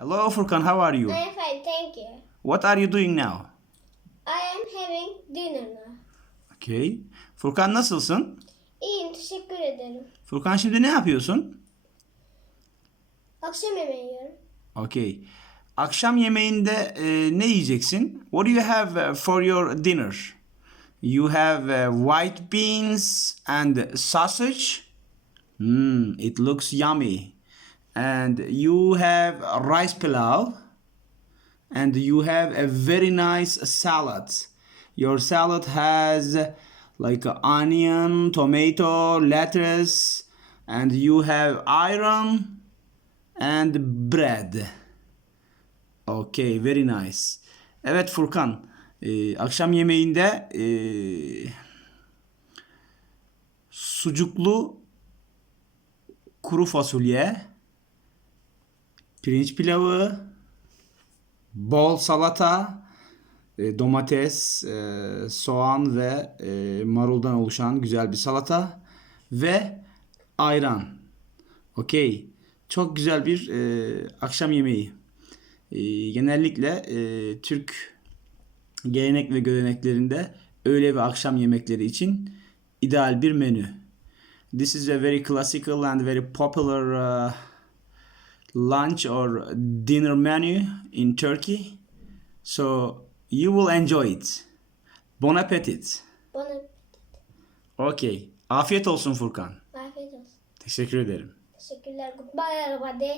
Hello Furkan, how are you? I am fine, thank you. What are you doing now? I am having dinner now. Okay. Furkan nasılsın? İyiyim, teşekkür ederim. Furkan şimdi ne yapıyorsun? Akşam yemeği yiyorum. Okay. Akşam yemeğinde e, ne yiyeceksin? What do you have uh, for your dinner? You have uh, white beans and sausage. Hmm, it looks yummy. And you have rice pilau. And you have a very nice salad. Your salad has like onion, tomato, lettuce, and you have iron and bread. Okay, very nice. Evet Furkan, e, akşam yemeğinde e, sucuklu kuru fasulye, pirinç pilavı, bol salata, e, domates, e, soğan ve e, maruldan oluşan güzel bir salata ve ayran. Okey. Çok güzel bir e, akşam yemeği. E, genellikle e, Türk gelenek ve göreneklerinde öğle ve akşam yemekleri için ideal bir menü. This is a very classical and very popular uh, lunch or dinner menu in Turkey. So you will enjoy it. Bon appetit. Bana Okay. Afiyet olsun Furkan. afiyet olsun. Teşekkür ederim. Teşekkürler. Goodbye everybody.